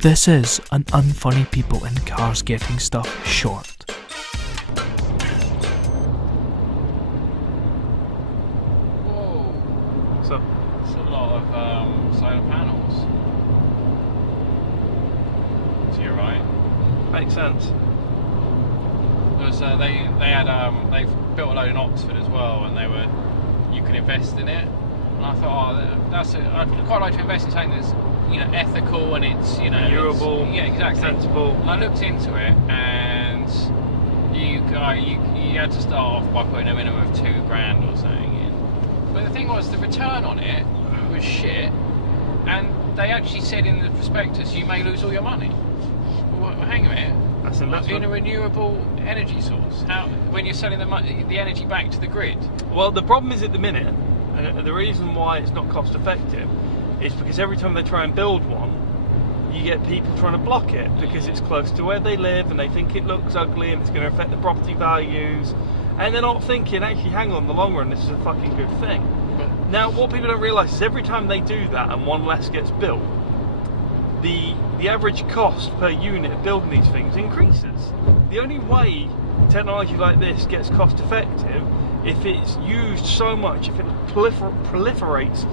This is an Unfunny People in Cars Getting Stuff short. Whoa. So, It's a lot of solar panels. To your right. makes sense. Because they built a load in Oxford as well, and you could invest in it. And I thought, I'd quite like to invest in something that's, ethical and it's, Renewable, yeah, exactly. sensible. And I looked into it, and you had to start off by putting a minimum of $2,000 or something in. But the thing was, the return on it was shit, and they actually said in the prospectus you may lose all your money. Well, hang a minute. That's investment. In a renewable energy source, when you're selling the energy back to the grid? Well, the problem is at the minute, and the reason why it's not cost effective is because every time they try and build one, you get people trying to block it because it's close to where they live and they think it looks ugly and it's going to affect the property values, and they're not thinking, actually, hang on, in the long run, this is a fucking good thing. Now, what people don't realise is every time they do that and one less gets built, the average cost per unit of building these things increases. The only way technology like this gets cost effective if it's used so much, if it proliferates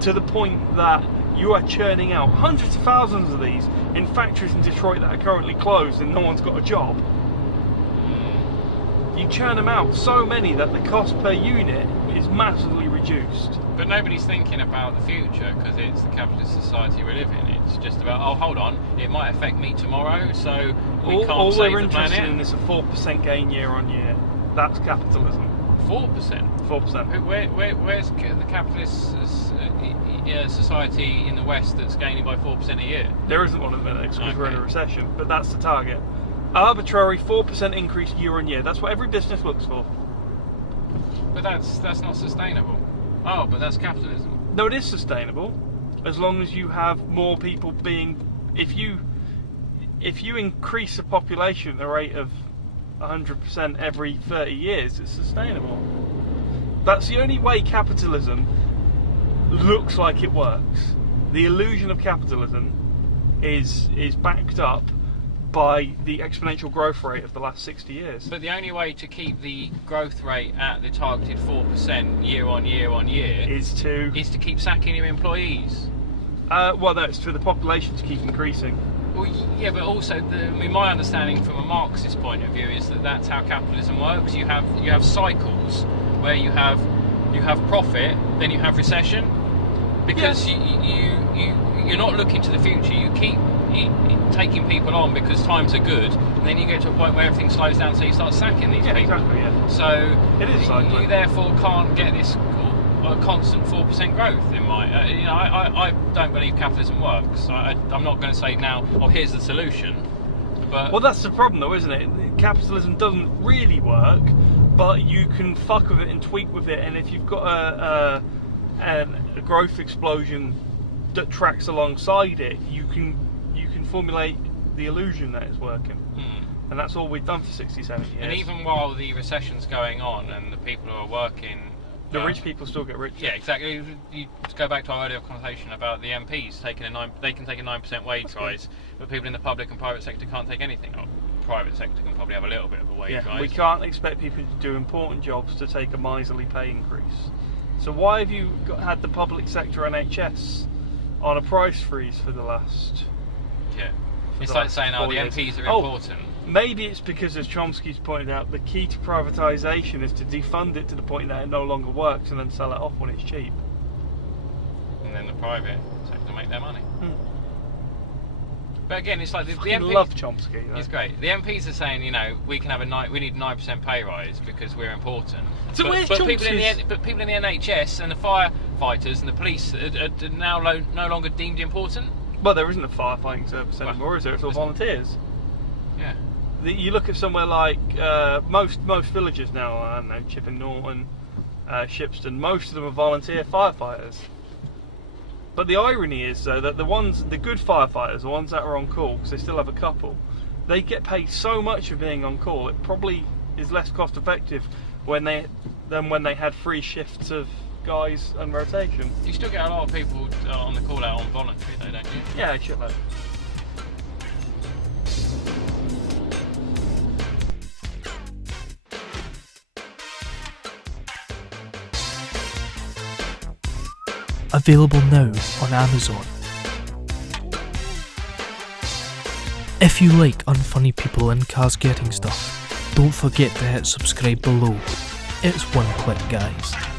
to the point that you are churning out hundreds of thousands of these in factories in Detroit that are currently closed and no one's got a job. You churn them out so many that the cost per unit is massively reduced. But nobody's thinking about the future because it's the capitalist society we live in. It's just about, oh, hold on, it might affect me tomorrow, so we can't all save we're the planet. interested in is a 4% gain year on year. That's capitalism. 4%? 4%. Where's the capitalist society in the West that's gaining by 4% a year? There isn't one at the minute because we're in a recession, but that's the target. Arbitrary 4% increase year on year. That's what every business looks for. But that's not sustainable. Oh, but that's capitalism. No, it is sustainable as long as you have more people being. If you increase the population at the rate of 100% every 30 years, it's sustainable. That's the only way capitalism looks like it works. The illusion of capitalism is backed up by the exponential growth rate of the last 60 years. But the only way to keep the growth rate at the targeted 4% year on year is to keep sacking your employees. Well, no, it's for the population to keep increasing. Well, yeah, but also, my understanding from a Marxist point of view is that that's how capitalism works. You have cycles where you have profit, then you have recession, because you're not looking to the future. You keep taking people on because times are good, and then you get to a point where everything slows down, so you start sacking these people. Exactly, yeah. So it is cycling. You therefore can't get this constant 4% growth. I don't believe capitalism works. I'm not going to say now, oh, here's the solution. But well, that's the problem, though, isn't it? Capitalism doesn't really work, but you can fuck with it and tweak with it, and if you've got a growth explosion that tracks alongside it, you can formulate the illusion that it's working. And that's all we've done for 60, 70 years. And even while the recession's going on and the people who are working, the rich people still get richer. Yeah, exactly. You go back to our earlier conversation about the MPs taking they can take a 9% wage rise, but people in the public and private sector can't take anything. Or private sector can probably have a little bit of a wage rise. We can't expect people to do important jobs to take a miserly pay increase. So why have you had the public sector NHS on a price freeze for the last? Yeah, it's like saying, oh, the MPs are important. Maybe it's because, as Chomsky's pointed out, the key to privatisation is to defund it to the point that it no longer works and then sell it off when it's cheap. And then the private sector make their money. But again, it's like the MPs love Chomsky. Though. It's great. The MPs are saying, we can have we need a 9% pay rise because we're important. So but people in the NHS and the firefighters and the police are now no longer deemed important. Well, there isn't a firefighting service anymore, is there? It's all volunteers. Yeah. You look at somewhere like most villages now. I don't know, Chipping Norton, Shipston. Most of them are volunteer firefighters. But the irony is, though, that the good firefighters, the ones that are on call, because they still have a couple, they get paid so much for being on call. It probably is less cost effective than when they had 3 shifts of guys on rotation. You still get a lot of people on the call out on voluntary, though, don't you? Yeah, shitload. available now on Amazon. If you like unfunny people and cars getting stuff, don't forget to hit subscribe below. It's one click, guys.